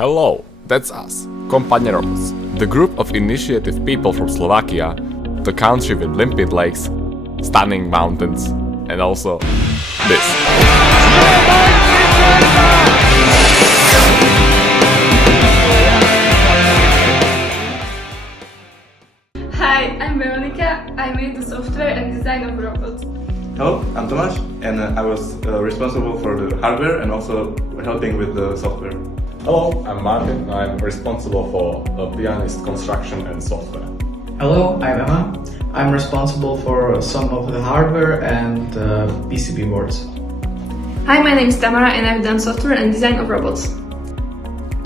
Hello, that's us, Compañerobots, the group of initiative people from Slovakia, the country with limpid lakes, stunning mountains, and also this. Hi, I'm Veronica. I made the software and design of robots. Hello, I'm Tomáš, and I was responsible for the hardware and also helping with the software. Hello, I'm Martin. I'm responsible for pianist construction and software. Hello, I'm Emma. I'm responsible for some of the hardware and PCB boards. Hi, my name is Tamara and I've done software and design of robots.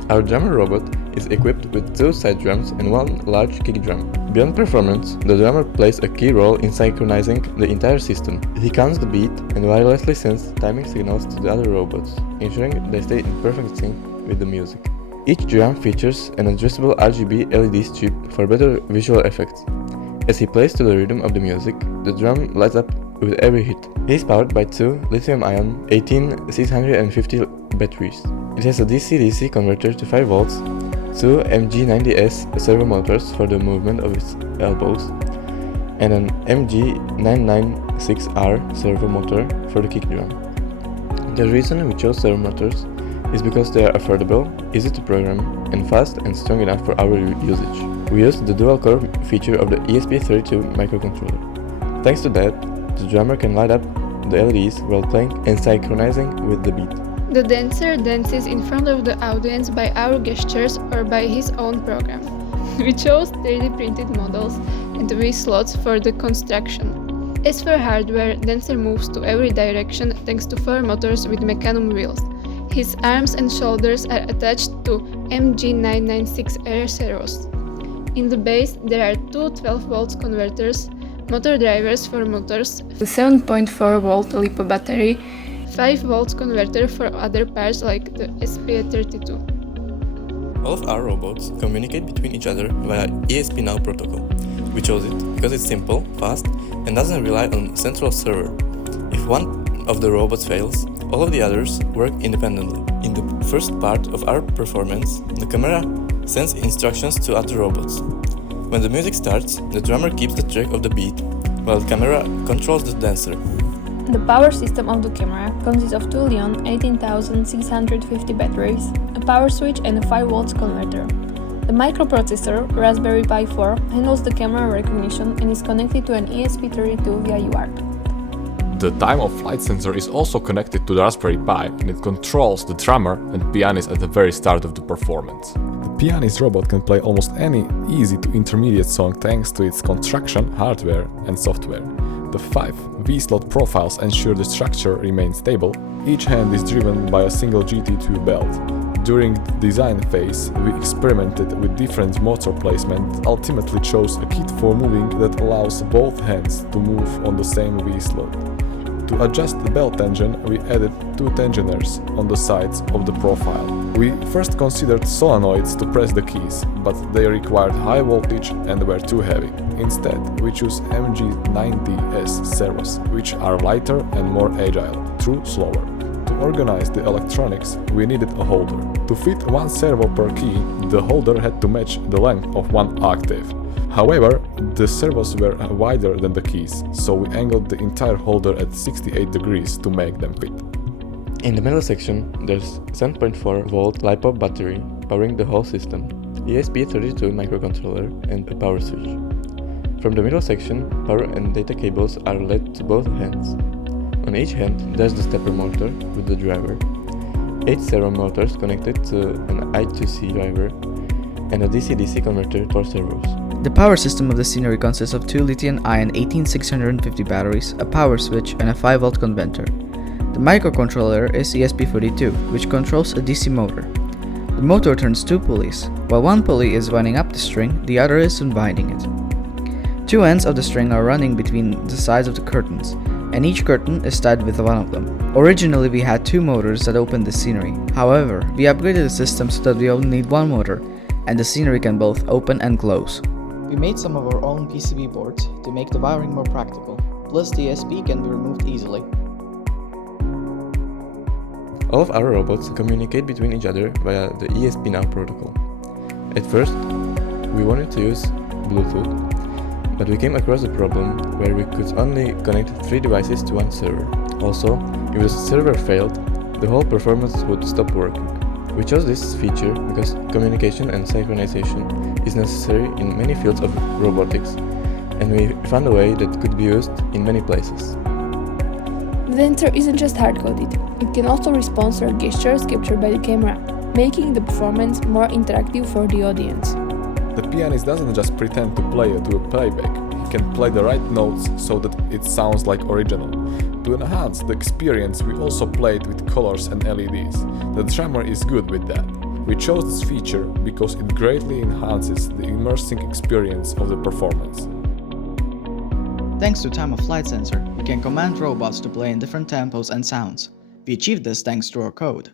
Our drummer robot is equipped with 2 side drums and 1 large kick drum. Beyond performance, the drummer plays a key role in synchronizing the entire system. He counts the beat and wirelessly sends timing signals to the other robots, ensuring they stay in perfect sync with the music. Each drum features an adjustable RGB LED strip for better visual effects. As he plays to the rhythm of the music, the drum lights up with every hit. He is powered by 2 lithium-ion 18650 batteries. It has a DC-DC converter to 5 volts, 2 MG90S servo motors for the movement of its elbows, and an MG996R servo motor for the kick drum. The reason we chose servo motors is because they are affordable, easy to program, and fast and strong enough for our usage. We used the dual-core feature of the ESP32 microcontroller. Thanks to that, the drummer can light up the LEDs while playing and synchronizing with the beat. The dancer dances in front of the audience by our gestures or by his own program. We chose 3D printed models and V slots for the construction. As for hardware, dancer moves to every direction thanks to 4 motors with mecanum wheels. His arms and shoulders are attached to MG996R servos. In the base, there are 2 12V converters, motor drivers for motors, a 7.4V LiPo battery, 5V converter for other parts like the SPA32. All of our robots communicate between each other via ESP-NOW protocol. We chose it because it's simple, fast, and doesn't rely on a central server. If one of the robots fails, all of the others work independently. In the first part of our performance, the camera sends instructions to other robots. When the music starts, the drummer keeps the track of the beat, while the camera controls the dancer. The power system of the camera consists of 2 Li-ion 18650 batteries, a power switch and a 5V converter. The microprocessor, Raspberry Pi 4, handles the camera recognition and is connected to an ESP32 via UART. The time-of-flight sensor is also connected to the Raspberry Pi and it controls the drummer and pianist at the very start of the performance. The pianist robot can play almost any easy to intermediate song thanks to its construction, hardware and software. The 5 V-slot profiles ensure the structure remains stable. Each hand is driven by a single GT2 belt. During the design phase, we experimented with different motor placement, ultimately chose a kit for moving that allows both hands to move on the same V-slot. To adjust the belt tension, we added 2 tensioners on the sides of the profile. We first considered solenoids to press the keys, but they required high voltage and were too heavy. Instead, we chose MG90S servos, which are lighter and more agile, though slower. To organize the electronics, we needed a holder. To fit 1 servo per key, the holder had to match the length of 1 octave. However, the servos were wider than the keys, so we angled the entire holder at 68 degrees to make them fit. In the middle section, there's 7.4V LiPo battery powering the whole system, ESP32 microcontroller and a power switch. From the middle section, power and data cables are led to both hands. On each hand, there's the stepper motor with the driver, 8 servo motors connected to an I2C driver, and a DC-DC converter for servos. The power system of the scenery consists of 2 lithium-ion 18650 batteries, a power switch, and a 5V converter. The microcontroller is ESP32, which controls a DC motor. The motor turns 2 pulleys. While one pulley is winding up the string, the other is unwinding it. 2 ends of the string are running between the sides of the curtains, and each curtain is tied with one of them. Originally, we had 2 motors that opened the scenery. However, we upgraded the system so that we only need 1 motor, and the scenery can both open and close. We made some of our own PCB boards to make the wiring more practical, plus the ESP can be removed easily. All of our robots communicate between each other via the ESP-NOW protocol. At first, we wanted to use Bluetooth, but we came across a problem where we could only connect 3 devices to one server. Also, if the server failed, the whole performance would stop working. We chose this feature because communication and synchronization is necessary in many fields of robotics, and we found a way that could be used in many places. The dancer isn't just hard-coded, it can also respond to gestures captured by the camera, making the performance more interactive for the audience. The pianist doesn't just pretend to play or do a playback, he can play the right notes so that it sounds like original. To enhance the experience, we also played with colors and LEDs. The drummer is good with that. We chose this feature because it greatly enhances the immersive experience of the performance. Thanks to time-of-flight sensor, we can command robots to play in different tempos and sounds. We achieved this thanks to our code.